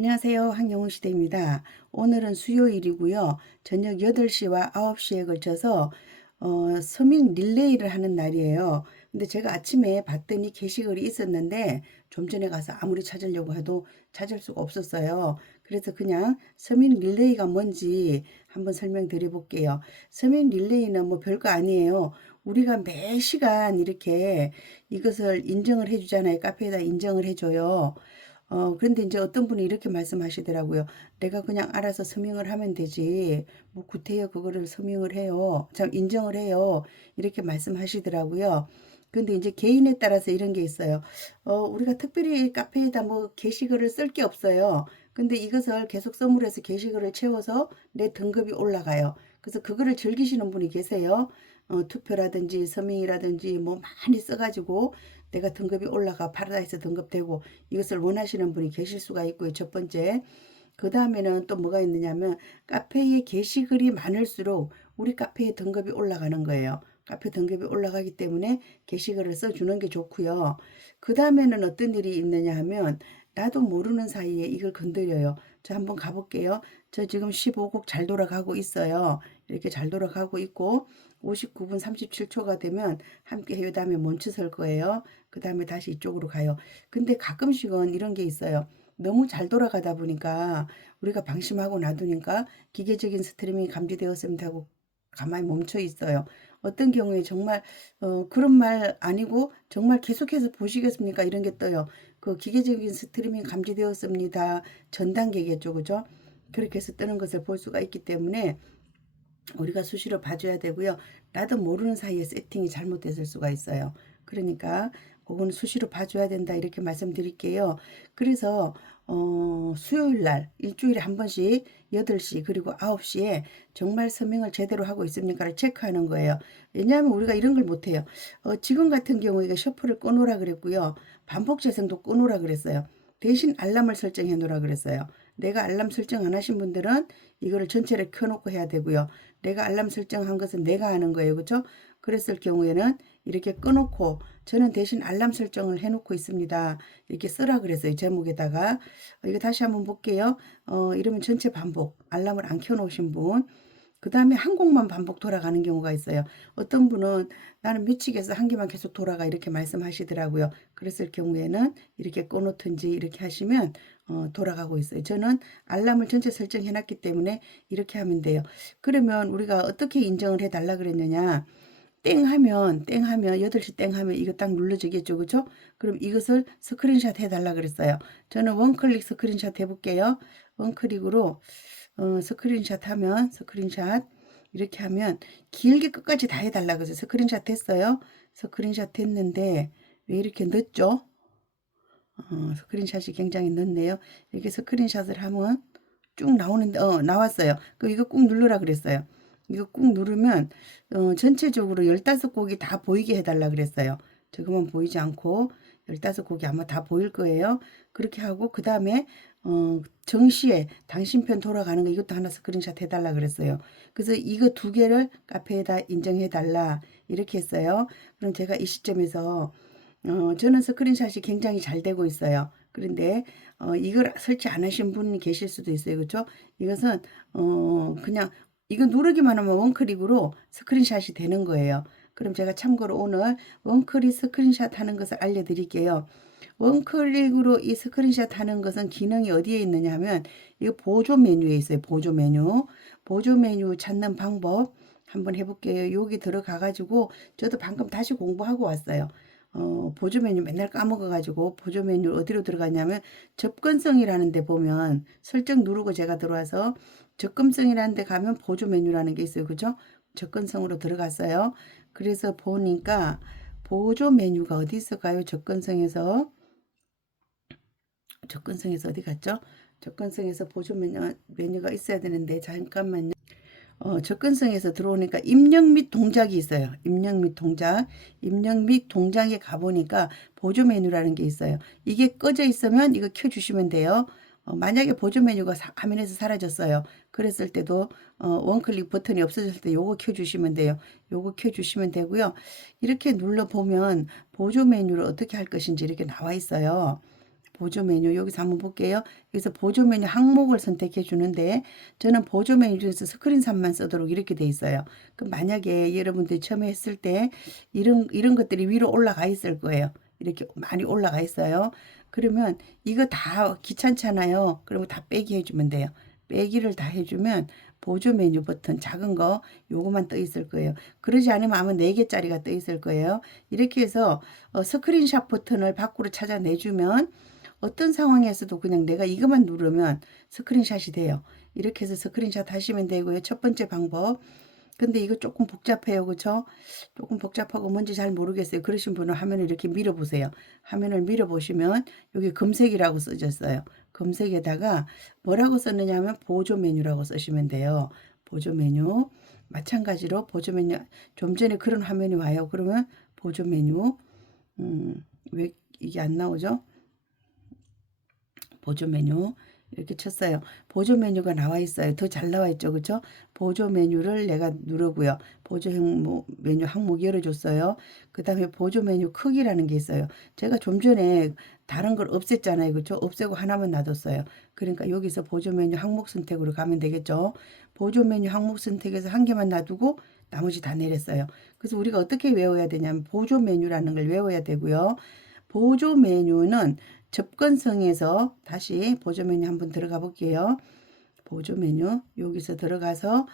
안녕하세요. 한경훈 시대입니다. 오늘은 수요일이고요. 저녁 8시와 9시에 걸쳐서 서밍 릴레이를 하는 날이에요. 근데 제가 아침에 봤더니 게시글이 있었는데 좀 전에 가서 아무리 찾으려고 해도 찾을 수가 없었어요. 그래서 그냥 서밍 릴레이가 뭔지 한번 설명드려 볼게요. 서밍 릴레이는 뭐 별거 아니에요. 우리가 매 시간 이렇게 이것을 인정을 해주잖아요. 카페에다 인정을 해줘요. 그런데 이제 어떤 분이 이렇게 말씀하시더라고요. 내가 그냥 알아서 서명을 하면 되지. 뭐 구태여 그거를 서명을 해요. 참 인정을 해요. 이렇게 말씀하시더라고요. 근데 이제 개인에 따라서 이런 게 있어요. 우리가 특별히 카페에다 뭐 게시글을 쓸 게 없어요. 근데 이것을 계속 선물해서 게시글을 채워서 내 등급이 올라가요. 그래서 그거를 즐기시는 분이 계세요. 투표라든지 서명이라든지 뭐 많이 써가지고 내가 등급이 올라가 파라다이스 등급되고 이것을 원하시는 분이 계실 수가 있고요. 첫 번째. 그 다음에는 또 뭐가 있느냐면 카페에 게시글이 많을수록 우리 카페의 등급이 올라가는 거예요. 카페 등급이 올라가기 때문에 게시글을 써주는 게 좋고요. 그 다음에는 어떤 일이 있느냐 하면 나도 모르는 사이에 이걸 건드려요. 저 한번 가볼게요. 저 지금 15곡 잘 돌아가고 있어요. 이렇게 잘 돌아가고 있고 59분 37초가 되면 함께 해요 다음에 멈춰설 거예요. 그 다음에 다시 이쪽으로 가요. 근데 가끔씩은 이런 게 있어요. 너무 잘 돌아가다 보니까 우리가 방심하고 놔두니까 기계적인 스트리밍이 감지되었습니다 하고 가만히 멈춰 있어요. 어떤 경우에 정말 그런 말 아니고 정말 계속해서 보시겠습니까? 이런 게 떠요. 그 기계적인 스트리밍 감지되었습니다. 전 단계겠죠, 그죠? 그렇게 해서 뜨는 것을 볼 수가 있기 때문에 우리가 수시로 봐줘야 되고요. 나도 모르는 사이에 세팅이 잘못됐을 수가 있어요. 그러니까 그거는 수시로 봐줘야 된다 이렇게 말씀드릴게요. 그래서 수요일 날 일주일에 한 번씩 8시 그리고 9시에 정말 서명을 제대로 하고 있습니까를 체크하는 거예요. 왜냐하면 우리가 이런 걸 못해요. 지금 같은 경우에 이거 셔플을 꺼놓으라 그랬고요. 반복 재생도 꺼놓으라 그랬어요. 대신 알람을 설정해 놓으라 그랬어요. 내가 알람 설정 안 하신 분들은 이거를 전체를 켜놓고 해야 되고요. 내가 알람 설정한 것은 내가 하는 거예요. 그렇죠? 그랬을 경우에는 이렇게 꺼놓고 저는 대신 알람 설정을 해놓고 있습니다. 이렇게 쓰라 그랬어요. 제목에다가. 이거 다시 한번 볼게요. 이러면 전체 반복. 알람을 안 켜놓으신 분. 그 다음에 한 곡만 반복 돌아가는 경우가 있어요. 어떤 분은 나는 미치겠어 한 개만 계속 돌아가 이렇게 말씀하시더라고요. 그랬을 경우에는 이렇게 꺼놓든지 이렇게 하시면 돌아가고 있어요. 저는 알람을 전체 설정해 놨기 때문에 이렇게 하면 돼요. 그러면 우리가 어떻게 인정을 해 달라 그랬느냐. 땡하면 8시 땡하면 이거 딱 눌러지겠죠. 그죠? 그럼 이것을 스크린샷 해달라 그랬어요. 저는 원클릭 스크린샷 해볼게요. 원클릭으로 스크린샷 하면 스크린샷 이렇게 하면 길게 끝까지 다 해달라 그래서 스크린샷 했어요. 스크린샷 했는데 왜 이렇게 늦죠? 스크린샷이 굉장히 늦네요. 이렇게 스크린샷을 하면 쭉 나오는데 나왔어요. 그 이거 꾹 누르라 그랬어요. 이거 꾹 누르면 전체적으로 15곡이 다 보이게 해달라 그랬어요. 저거만 보이지 않고 15곡이 아마 다 보일 거예요. 그렇게 하고 그 다음에 정시에 당신 편 돌아가는 거 이것도 하나 스크린샷 해달라 그랬어요. 그래서 이거 두 개를 카페에다 인정해달라 이렇게 했어요. 그럼 제가 이 시점에서 저는 스크린샷이 굉장히 잘 되고 있어요. 그런데 이걸 설치 안 하신 분이 계실 수도 있어요. 그렇죠? 이것은 그냥 이거 누르기만 하면 원클릭으로 스크린샷이 되는 거예요. 그럼 제가 참고로 오늘 원클릭 스크린샷 하는 것을 알려드릴게요. 원클릭으로 이 스크린샷 하는 것은 기능이 어디에 있느냐 하면 이거 보조 메뉴에 있어요. 보조 메뉴. 보조 메뉴 찾는 방법 한번 해볼게요. 여기 들어가 가지고 저도 방금 다시 공부하고 왔어요. 보조 메뉴 맨날 까먹어가지고 보조 메뉴 어디로 들어가냐면 접근성이라는 데 보면 설정 누르고 제가 들어와서 접근성이라는 데 가면 보조 메뉴라는 게 있어요. 그죠? 접근성으로 들어갔어요. 그래서 보니까 보조 메뉴가 어디 있을까요? 접근성에서 어디 갔죠? 접근성에서 보조 메뉴가 있어야 되는데 잠깐만요. 접근성에서 들어오니까 입력 및 동작이 있어요. 입력 및 동작. 입력 및 동작에 가보니까 보조 메뉴라는 게 있어요. 이게 꺼져 있으면 이거 켜주시면 돼요. 만약에 보조 메뉴가 화면에서 사라졌어요. 그랬을 때도 원클릭 버튼이 없어졌을 때 요거 켜주시면 돼요. 요거 켜주시면 되고요. 이렇게 눌러보면 보조 메뉴를 어떻게 할 것인지 이렇게 나와 있어요. 보조 메뉴 여기서 한번 볼게요. 여기서 보조 메뉴 항목을 선택해 주는데 저는 보조 메뉴 중에서 스크린샷만 쓰도록 이렇게 돼 있어요. 그럼 만약에 여러분들이 처음에 했을 때 이런 것들이 위로 올라가 있을 거예요. 이렇게 많이 올라가 있어요. 그러면 이거 다 귀찮잖아요. 그러면 다 빼기 해주면 돼요. 빼기를 다 해주면 보조 메뉴 버튼 작은 거 요거만 떠 있을 거예요. 그러지 않으면 아마 4개짜리가 떠 있을 거예요. 이렇게 해서 스크린샷 버튼을 밖으로 찾아내주면 어떤 상황에서도 그냥 내가 이것만 누르면 스크린샷이 돼요. 이렇게 해서 스크린샷 하시면 되고요. 첫 번째 방법. 근데 이거 조금 복잡해요. 그쵸? 조금 복잡하고 뭔지 잘 모르겠어요. 그러신 분은 화면을 이렇게 밀어보세요. 화면을 밀어보시면 여기 검색이라고 써졌어요. 검색에다가 뭐라고 썼느냐 하면 보조 메뉴라고 쓰시면 돼요. 보조 메뉴. 마찬가지로 보조 메뉴. 좀 전에 그런 화면이 와요. 그러면 보조 메뉴. 왜 이게 안 나오죠? 보조 메뉴. 이렇게 쳤어요. 보조 메뉴가 나와 있어요. 더 잘 나와 있죠. 그쵸? 보조 메뉴를 내가 누르고요. 보조 메뉴 항목 열어줬어요. 그 다음에 보조 메뉴 크기라는 게 있어요. 제가 좀 전에 다른 걸 없앴잖아요. 그쵸? 없애고 하나만 놔뒀어요. 그러니까 여기서 보조 메뉴 항목 선택으로 가면 되겠죠. 보조 메뉴 항목 선택에서 한 개만 놔두고 나머지 다 내렸어요. 그래서 우리가 어떻게 외워야 되냐면 보조 메뉴라는 걸 외워야 되고요. 보조 메뉴는 접근성에서 다시 보조 메뉴 한번 들어가 볼게요. 보조 메뉴 여기서 들어가서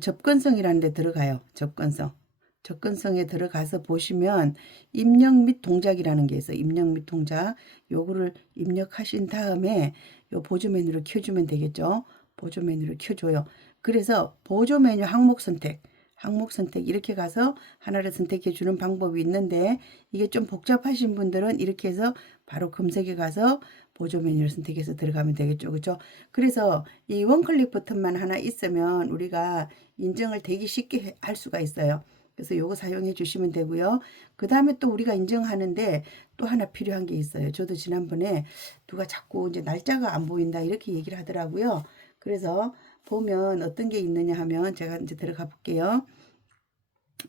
접근성이라는 데 들어가요. 접근성. 접근성에 들어가서 보시면 입력 및 동작이라는 게 있어요. 입력 및 동작. 요거를 입력하신 다음에 요 보조 메뉴를 켜주면 되겠죠. 보조 메뉴를 켜줘요. 그래서 보조 메뉴 항목 선택. 항목 선택 이렇게 가서 하나를 선택해 주는 방법이 있는데 이게 좀 복잡하신 분들은 이렇게 해서 바로 검색에 가서 보조 메뉴를 선택해서 들어가면 되겠죠. 그렇죠? 그래서 이 원클릭 버튼만 하나 있으면 우리가 인증을 되게 쉽게 할 수가 있어요. 그래서 요거 사용해 주시면 되고요. 그 다음에 또 우리가 인증하는데 또 하나 필요한 게 있어요. 저도 지난번에 누가 자꾸 이제 날짜가 안 보인다 이렇게 얘기를 하더라고요. 그래서 보면 어떤 게 있느냐 하면 제가 이제 들어가 볼게요.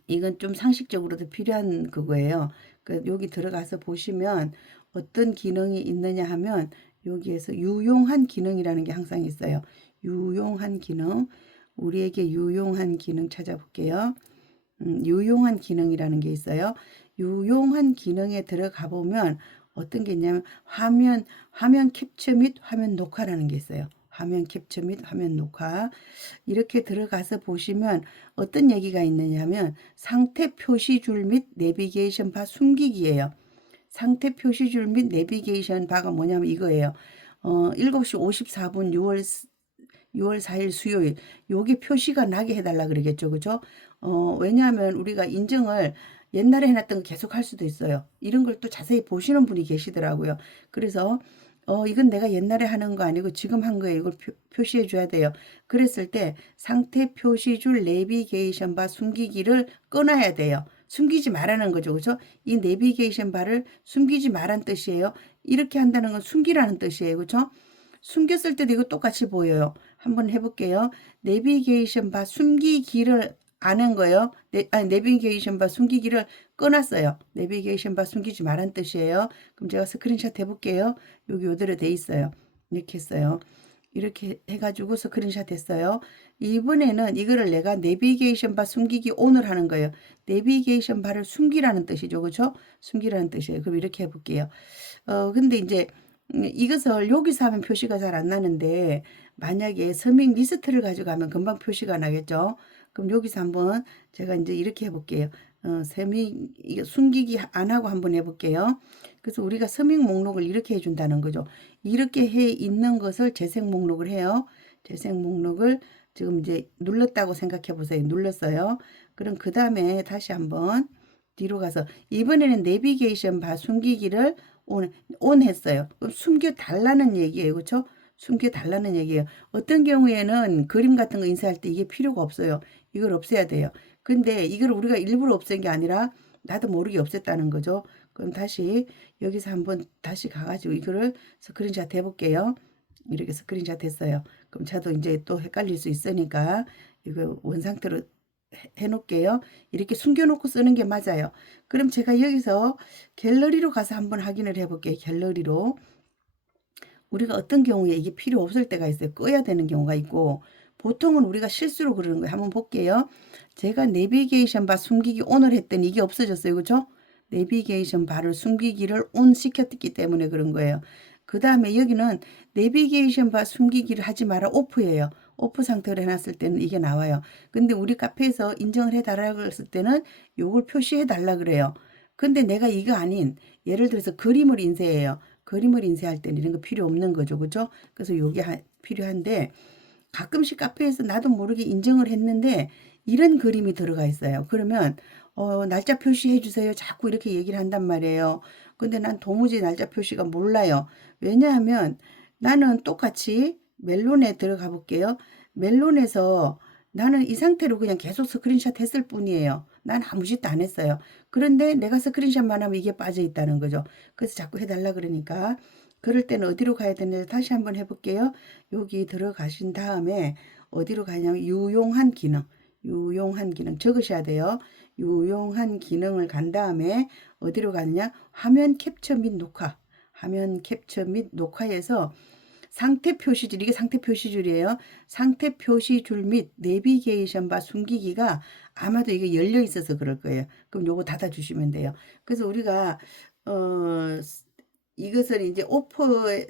이건 좀 상식적으로도 필요한 그거예요. 그 여기 들어가서 보시면 어떤 기능이 있느냐 하면 여기에서 유용한 기능이라는 게 항상 있어요. 유용한 기능. 우리에게 유용한 기능 찾아볼게요. 유용한 기능이라는 게 있어요. 유용한 기능에 들어가 보면 어떤 게 있냐면 화면 캡처 및 화면 녹화라는 게 있어요. 화면 캡처 및 화면 녹화. 이렇게 들어가서 보시면 어떤 얘기가 있느냐면 상태 표시줄 및 내비게이션 바 숨기기예요. 상태 표시줄 및 내비게이션 바가 뭐냐면 이거예요. 7시 54분 6월 4일 수요일 요게 표시가 나게 해달라 그러겠죠. 그죠? 왜냐하면 우리가 인증을 옛날에 해놨던 거 계속 할 수도 있어요. 이런 걸 또 자세히 보시는 분이 계시더라고요. 그래서 이건 내가 옛날에 하는 거 아니고 지금 한 거예요. 이걸 표시해 줘야 돼요. 그랬을 때 상태 표시줄 내비게이션 바 숨기기를 끊어야 돼요. 숨기지 말라는 거죠. 그죠? 이 내비게이션 바를 숨기지 말란 뜻이에요. 이렇게 한다는 건 숨기라는 뜻이에요. 그죠? 숨겼을 때도 이거 똑같이 보여요. 한번 해볼게요. 내비게이션 바 숨기기를 안 한 거예요. 내비게이션 바 숨기기를 끊었어요. 내비게이션 바 숨기지 말란 뜻이에요. 그럼 제가 스크린샷 해볼게요. 여기 요대로 돼 있어요. 이렇게 했어요. 이렇게 해가지고 스크린샷 했어요. 이번에는 이거를 내가 내비게이션 바 숨기기 ON을 하는 거예요. 내비게이션 바를 숨기라는 뜻이죠. 그렇죠? 숨기라는 뜻이에요. 그럼 이렇게 해볼게요. 근데 이제 이것을 여기서 하면 표시가 잘 안 나는데 만약에 서밍 리스트를 가져가면 금방 표시가 나겠죠. 그럼 여기서 한번 제가 이제 이렇게 해볼게요. 서밍 이게 숨기기 안 하고 한번 해볼게요. 그래서 우리가 서밍 목록을 이렇게 해준다는 거죠. 이렇게 해 있는 것을 재생 목록을 해요. 재생 목록을 지금 이제 눌렀다고 생각해 보세요. 눌렀어요. 그럼 그 다음에 다시 한번 뒤로 가서 이번에는 내비게이션 바 숨기기를 온 했어요. 그럼 숨겨 달라는 얘기예요. 그렇죠? 숨겨 달라는 얘기예요. 어떤 경우에는 그림 같은 거 인쇄할 때 이게 필요가 없어요. 이걸 없애야 돼요. 근데 이걸 우리가 일부러 없앤 게 아니라 나도 모르게 없앴다는 거죠. 그럼 다시 여기서 한번 다시 가가지고 이거를 스크린샷 해볼게요. 이렇게 스크린샷 했어요. 그럼 저도 이제 또 헷갈릴 수 있으니까 이거 원상태로 해놓을게요. 이렇게 숨겨놓고 쓰는 게 맞아요. 그럼 제가 여기서 갤러리로 가서 한번 확인을 해볼게요. 갤러리로. 우리가 어떤 경우에 이게 필요 없을 때가 있어요. 꺼야 되는 경우가 있고 보통은 우리가 실수로 그러는 거예요. 한번 볼게요. 제가 내비게이션 바 숨기기 ON을 했더니 이게 없어졌어요. 그죠? 내비게이션 바를 숨기기를 ON 시켰기 때문에 그런 거예요. 그 다음에 여기는 내비게이션 바 숨기기를 하지 마라 오프예요. 오프 상태로 해놨을 때는 이게 나와요. 근데 우리 카페에서 인정을 해달라고 했을 때는 요걸 표시해달라 그래요. 근데 내가 이거 아닌 예를 들어서 그림을 인쇄해요. 그림을 인쇄할 때는 이런 거 필요 없는 거죠. 그죠? 그래서 요게 필요한데 가끔씩 카페에서 나도 모르게 인정을 했는데 이런 그림이 들어가 있어요. 그러면 날짜 표시해 주세요. 자꾸 이렇게 얘기를 한단 말이에요. 근데 난 도무지 날짜 표시가 몰라요. 왜냐하면 나는 똑같이 멜론에 들어가 볼게요. 멜론에서 나는 이 상태로 그냥 계속 스크린샷 했을 뿐이에요. 난 아무 짓도 안 했어요. 그런데 내가 스크린샷만 하면 이게 빠져 있다는 거죠. 그래서 자꾸 해달라 그러니까 그럴 때는 어디로 가야 되는지 다시 한번 해볼게요. 여기 들어가신 다음에 어디로 가냐면 유용한 기능, 유용한 기능 적으셔야 돼요. 유용한 기능을 간 다음에 어디로 가느냐? 화면 캡처 및 녹화. 화면 캡처 및 녹화에서 상태 표시줄, 이게 상태 표시줄이에요. 상태 표시줄 및 내비게이션 바 숨기기가 아마도 이게 열려 있어서 그럴 거예요. 그럼 요거 닫아 주시면 돼요. 그래서 우리가 어 이것을 이제 오프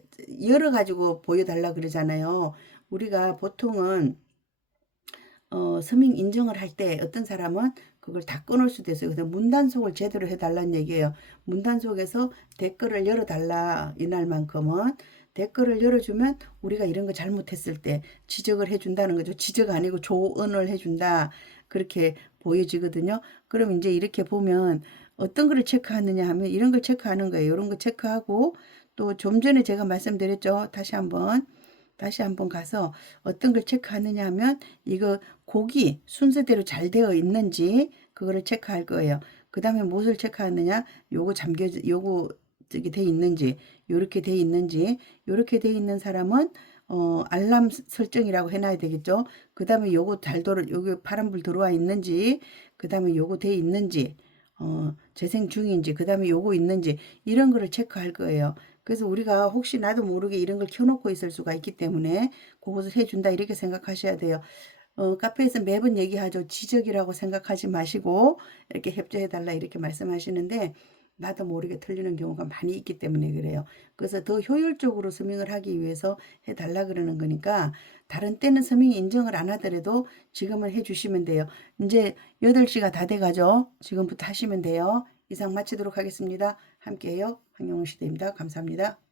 열어 가지고 보여달라 그러잖아요. 우리가 보통은 서밍 인정을 할 때 어떤 사람은 그걸 다 끊을 수도 있어요. 그래서 문단속을 제대로 해달라는 얘기예요. 문단속에서 댓글을 열어달라. 이날만큼은 댓글을 열어주면 우리가 이런 거 잘못했을 때 지적을 해준다는 거죠. 지적 아니고 조언을 해준다. 그렇게 보여지거든요. 그럼 이제 이렇게 보면 어떤 거를 체크하느냐 하면 이런 걸 체크하는 거예요. 이런 거 체크하고 또 좀 전에 제가 말씀드렸죠. 다시 한번 가서 어떤 걸 체크하느냐 하면 이거 곡이 순서대로 잘 되어 있는지 그거를 체크할 거예요. 그 다음에 무엇을 체크하느냐? 요거 저기 돼 있는지, 요렇게 돼 있는지, 요렇게 돼 있는 사람은 알람 설정이라고 해놔야 되겠죠. 그 다음에 요거 여기 파란불 들어와 있는지, 그 다음에 요거 돼 있는지, 재생 중인지, 그 다음에 요거 있는지, 이런 거를 체크할 거예요. 그래서 우리가 혹시 나도 모르게 이런 걸 켜놓고 있을 수가 있기 때문에 그것을 해준다 이렇게 생각하셔야 돼요. 카페에서 매번 얘기하죠. 지적이라고 생각하지 마시고 이렇게 협조해달라 이렇게 말씀하시는데 나도 모르게 틀리는 경우가 많이 있기 때문에 그래요. 그래서 더 효율적으로 서밍을 하기 위해서 해달라 그러는 거니까 다른 때는 서밍 인정을 안 하더라도 지금은 해주시면 돼요. 이제 8시가 다 돼가죠. 지금부터 하시면 돼요. 이상 마치도록 하겠습니다. 함께해요. 황영웅 시대입니다. 감사합니다.